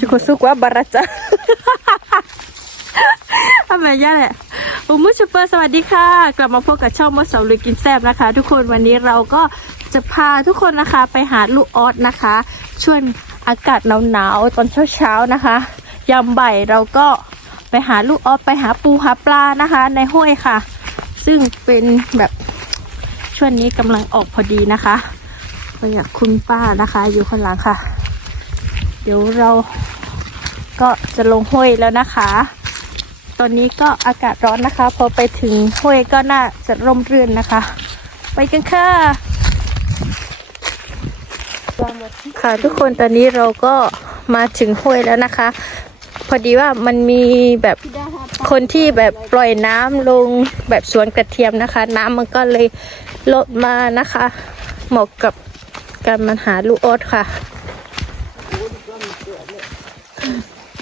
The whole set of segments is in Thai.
ทุกคนสุกว่าบาราจ้าทำไมย่าแหละอุมุชูเปอร์สวัสดีค่ะ กลับมาพบกับช่องมดสาลุยกินแซบนะคะ ทุกคนวันนี้เราก็จะพาทุกคนนะคะไปหาลูกออสนะคะ ช่วงอากาศหนาวๆตอนเช้าๆนะคะยามบ่ายเราก็ไปหาลูกออสไปหาปูหาปลานะคะ ในห้วยค่ะ ซึ่งเป็นแบบช่วงนี้กำลังออกพอดีนะคะก็อยากคุณป้านะคะ อยู่ข้างหลังค่ะ เดี๋ยวเราก็จะลงห้วยแล้วนะคะ ตอนนี้ก็อากาศร้อนนะคะ พอไปถึงห้วยก็น่าจะร่มรื่นนะคะ ไปกันค่ะ ค่ะทุกคนตอนนี้เราก็มาถึงห้วยแล้วนะคะ พอดีว่ามันมีแบบคนที่แบบปล่อยน้ำลงแบบสวนกระเทียมนะคะ น้ำมันก็เลยลดมานะคะ เหมาะกับการมันหาลูกออสค่ะจะ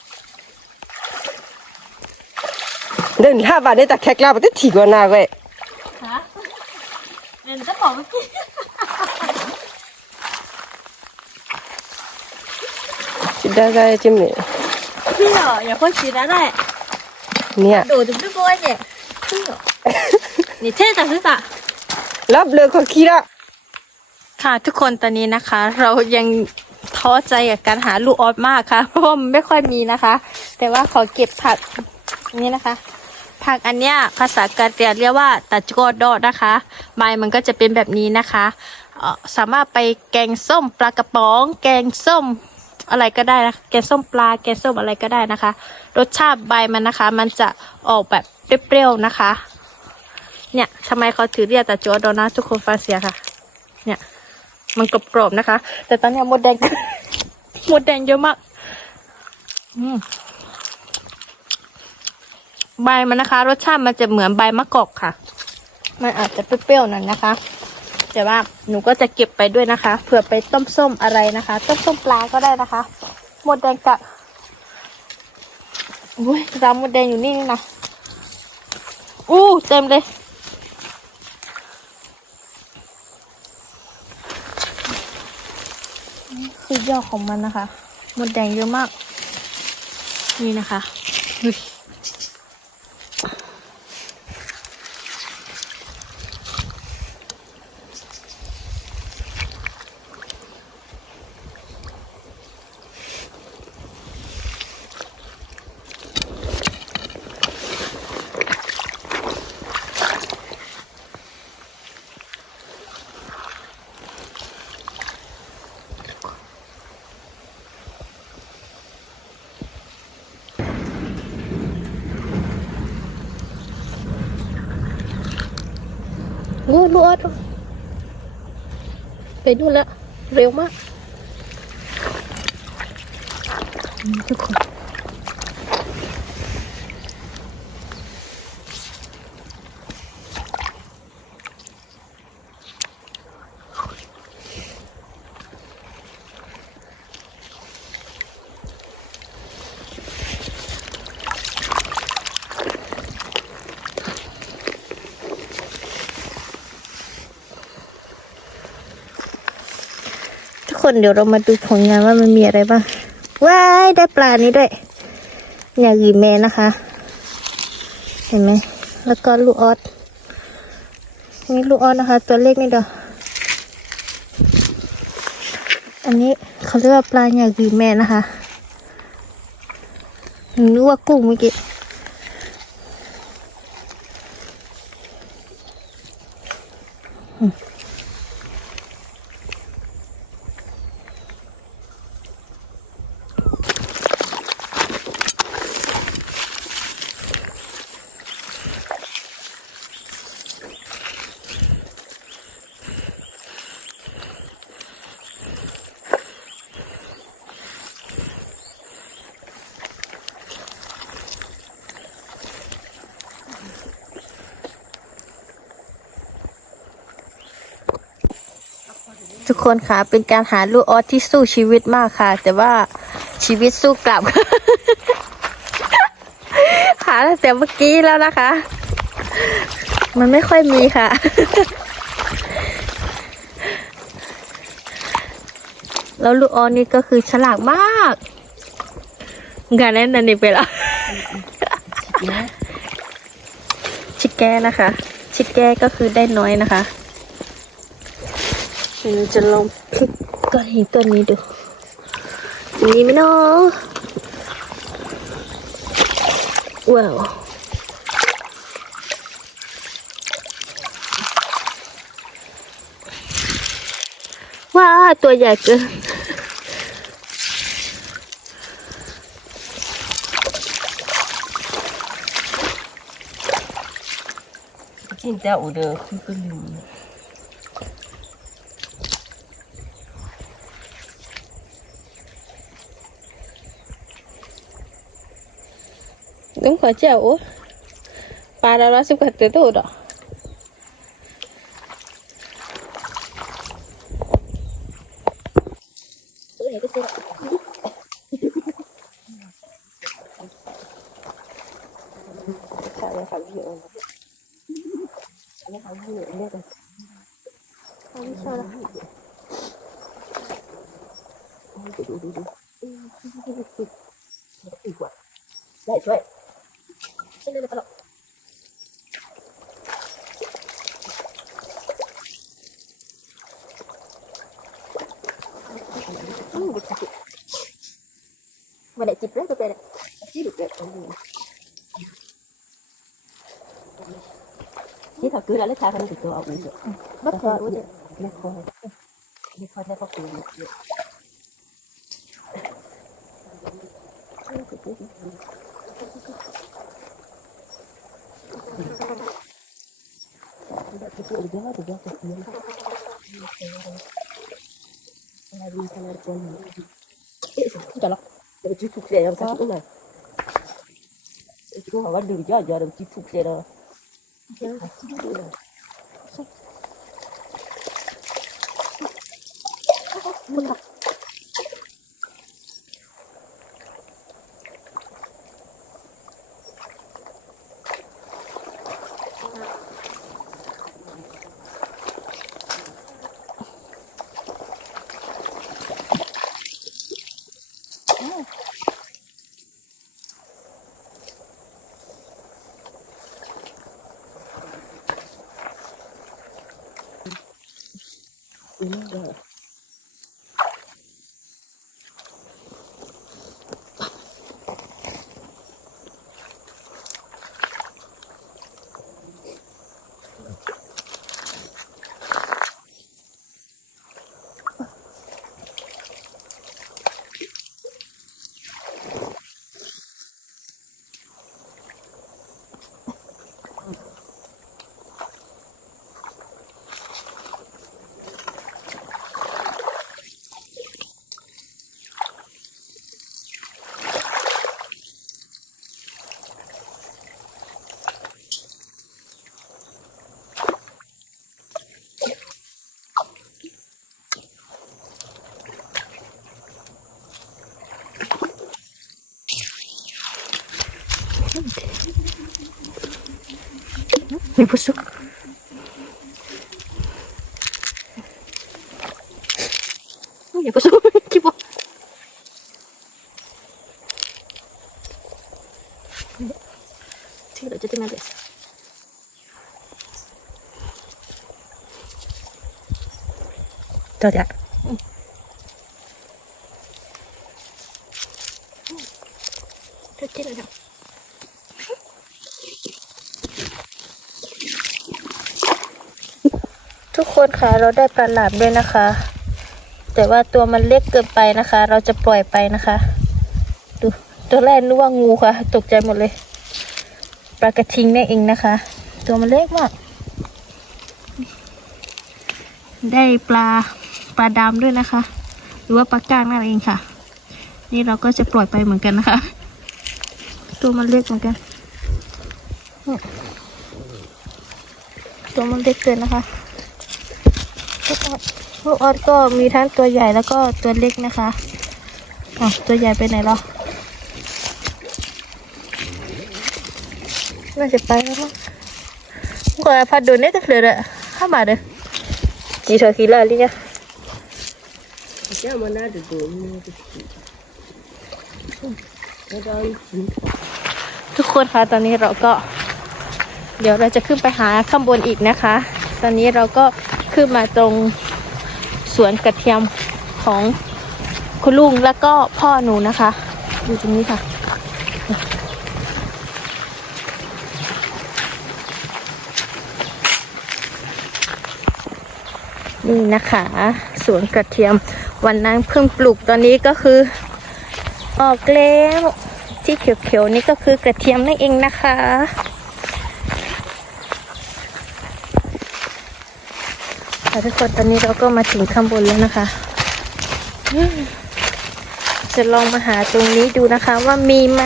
Nun behöver jag kalla. Lägger läppar lilla. Có gì đó đây? Được. Chỗ nó bộ. Den här var det där kackla på det tigorna ve. Hả? Đừng có bỏ cái kia. Chỉ där där är Jimmy. Bây giờ, giờ có gì đó đây? Nè, Đồ thì biết bôi nhỉ? Bây giờ. Nè, thế ta thứ ta? labb lök och kira. ค่ะทุกคนตอนนี้นะคะ เรายังท้อใจกับการหาลูกออสมากค่ะ เพราะว่ามันไม่ค่อยมีนะคะ แต่ว่าขอเก็บผักนี่นะคะ ผักอันเนี้ยภาษากาเรียนเรียกว่าตัดกอดอนะคะ ใบมันก็จะเป็นแบบนี้นะคะสามารถไปแกงส้มปลากระป๋อง แกงส้มอะไรก็ได้นะแกงส้มปลาแกงส้มอะไรก็ได้นะคะ รสชาติใบมันนะคะ มันจะออกแบบเปรี้ยวๆนะคะ เนี่ยทำไมเขาถือเรียกตัดกอดอนะทุกคนฟังเสียค่ะ เนี่ย มันกรอบๆนะคะ แต่ตอนเนี้ยมดแดงมดแดงเยอะมาก อืม ใบมันนะคะ รสชาติมันจะเหมือนใบมะกอกค่ะ มันอาจจะเปรี้ยวๆหน่อยนะคะ แต่ว่าหนูก็จะเก็บไปด้วยนะคะเผื่อไปต้มส้มอะไรนะคะ ต้มส้มปลาก็ได้นะคะมดแดงกัดอุ้ยรามมดแดงอยู่นี่นี่นะอู้เต็มเลยคือยอดของมันนะคะมดแดงเยอะมาก นี่นะคะ อุ๊ยงูลูกออดไปดูแล้ว เร็วมากทุกคน คนเดี๋ยวเรามาดูผลงานว่ามันมีอะไรบ้างว้ายได้ปลานี้ด้วยอย่าหยีแม่นะคะ เห็นไหมแล้วก็ลูกออสนี่ลูกออสนะคะ ตัวเล็กนี่เดียวอันนี้เขาเรียกว่าปลาหยากีแม่นะคะนึกว่ากุ้งเมื่อกี้ ทุกคนค่ะ เป็นการหาลูกออสที่สู้ชีวิตมากค่ะ แต่ว่าชีวิตสู้กลับ หาตั้งแต่เมื่อกี้แล้วนะคะ มันไม่ค่อยมีค่ะ แล้วลูกออสนี่ก็คือฉลาดมากงานนั้นนันนี่ไปแล้วชิคแก้นะคะ ชิคแก้ก็คือได้น้อยนะคะ เราจะลองพลิกก้อนหินต้นนี้ดูมีไหมเนาะว้าวว้าตัวใหญ่เกินกินแต่อุดเด้อคือก็ลืม đúng khỏi chèo bà đã nói xúc thật tới tụ đó ค่ะเลยค่ะพี่โอนอันนี้เขาอยู่เรียกกัน Mana chip lah tu pera. Chip pera. Chỉ thật cứ đã lấy thao không được tôi uống được. Bất ngờ uống được. Lấy khô. Lấy khô lấy khô cùi được. Thank you. ยเลขก็คือเยอะ cho nó Để chú thuộc rẻ làm sao cũng này. Chú hỏi bắt đường cho giờ đồng chí Ini. Rồi. มีผู้สุกมีผู้สุกคิดว่าที่เราจะต้องมาเด็ด Cho dạ. เธอคิดอะไร คะ เราได้ปลาหลามด้วยนะคะ แต่ว่าตัวมันเล็กเกินไปนะคะ เราจะปล่อยไปนะคะดูตัวแรกนึกว่างูค่ะ ตกใจหมดเลยปลากระทิงนี่เองนะคะ ตัวมันเล็กมาก ได้ปลาปลาดำด้วยนะคะ หรือว่าปลาก้างนั่นเองค่ะ นี่เราก็จะปล่อยไปเหมือนกันนะคะ ตัวมันเล็กเหมือนกันตัวมันเล็กเกินนะคะ ลูกออดก็มีทั้งตัวใหญ่แล้วก็ตัวเล็กนะคะอ๋อตัวใหญ่ไปไหนหรอน่าจะไปแล้วมั้งก็พัดโดนเนี่ยจะเลยอะข้ามาเด้อจีเธอคิดอะไรเนี่ยเจ้ามันน่าจะโดนทุกคนคะตอนนี้เราก็ เดี๋ยวเราจะขึ้นไปหาข้างบนอีกนะคะ ตอนนี้เราก็ ขึ้นมาตรงสวนกระเทียมของคุณลุงแล้วก็พ่อหนูนะคะ อยู่ตรงนี้ค่ะ นี่นะคะสวนกระเทียมวันนั้นเพิ่งปลูกตอนนี้ก็คือ ออกแล้วที่เขียวๆนี่ก็คือกระเทียมนั่นเองนะคะ ค่ะทุกคนตอนนี้เราก็มาถึงข้างบนแล้วนะคะจะลองมาหาตรงนี้ดูนะคะว่ามีไหม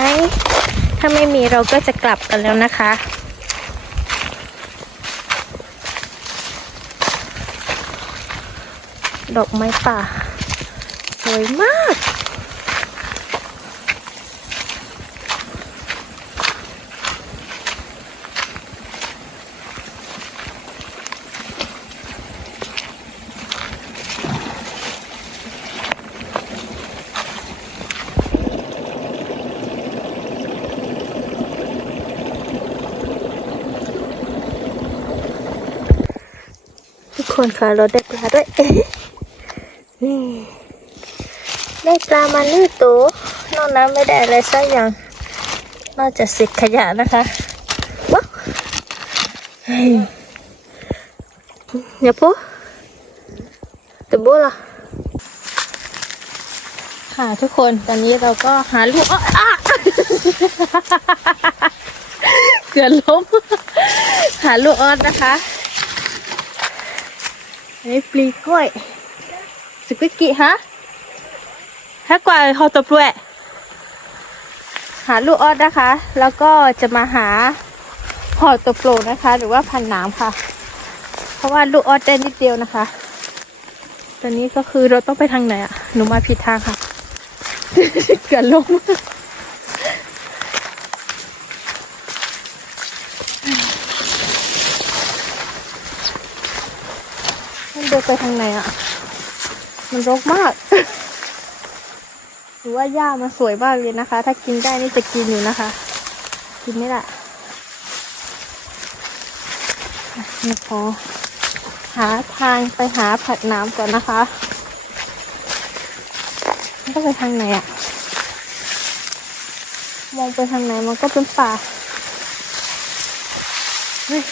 ถ้าไม่มีเราก็จะกลับกันแล้วนะคะ ดอกไม้ป่า สวยมาก คนคะเราได้ปลาด้วยนี่ได้ปลามานี่ตัวนอกนั้นไม่ได้อะไรสักอย่างนอกจากเศษขยะนะคะว้าเฮ้ยอย่าพูดตัวโบล่ะค่ะทุกคนตอนนี้เราก็หาลูกอ้ออะเกือบล้มหาลูกออสนะคะ อันนี้ปลีกล้วยสกุกิฮะถ้ากว่าเขาตัวปลวยหาลูกออสนะคะ แล้วก็จะมาหาหอตัวโปรนะคะ หรือว่าพันน้ำค่ะ เพราะว่าลูกออสได้นิดเดียวนะคะตอนนี้ก็คือเราต้องไปทางไหนอะหนูมาผิดทางค่ะ เกือบล้มมันเดิน ไปทางไหนอะมันรกมากหรือว่าหญ้ามันสวยมากเลยนะคะ ถ้ากินได้นี่จะกินอยู่นะคะ กินไม่ได้อะนี่ขอหาทางไปหาผัดน้ำก่อนนะคะมันต้องไปทางไหนอะมองไปทางไหนมันก็เป็นป่าเฮ้ย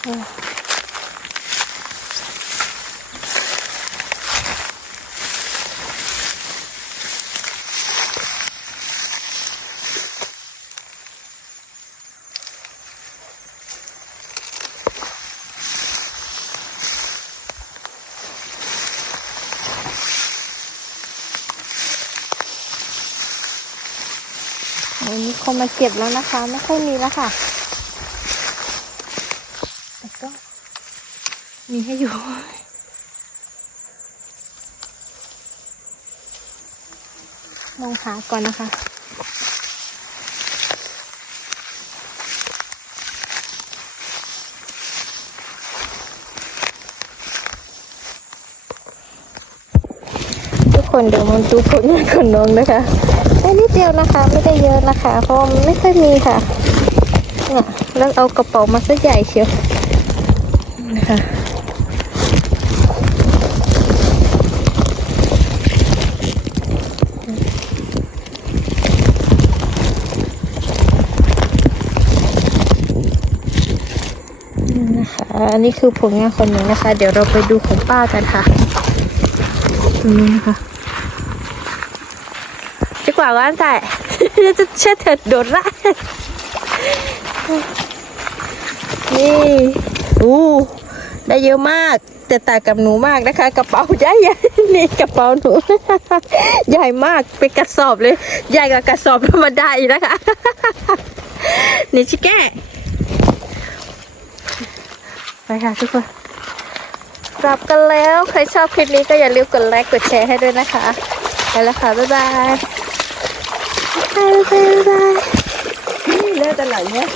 วันนี้คนมาเก็บแล้วนะคะ ไม่ค่อยมีแล้วค่ะ ก็ มีให้อยู่ลองหาก่อนนะคะ ทุกคนเดี๋ยวมันดูผลงานของน้องนะคะได้นิดเดียวนะคะ ไม่ได้เยอะนะคะ เพราะมันไม่ค่อยมีค่ะเนี่ยแล้วเอากระเป๋ามาซะใหญ่เชียว นะคะอันนี้คือผลงานคนหนึ่งนะคะ เดี๋ยวเราไปดูของป้ากันค่ะ ตรงนี้นะคะดีกว่าว่านแต่จะเชื่อเถิดโดนละนี่ อู้ได้เยอะมากแต่ต่างกับหนูมากนะคะ กระเป๋าใหญ่นี่กระเป๋าหนู ใหญ่มากเป็นกระสอบเลย ใหญ่กว่ากระสอบธรรมดาอีกนะคะ นี่ชิแก้ไปค่ะทุกคนกลับกันแล้วใครชอบคลิปนี้ก็อย่าลืมกดไลค์กดแชร์ให้ด้วยนะคะไปแล้วค่ะบ๊ายบายบ๊ายบายบ๊ายบายนี่เลือดตลาดเนี้ย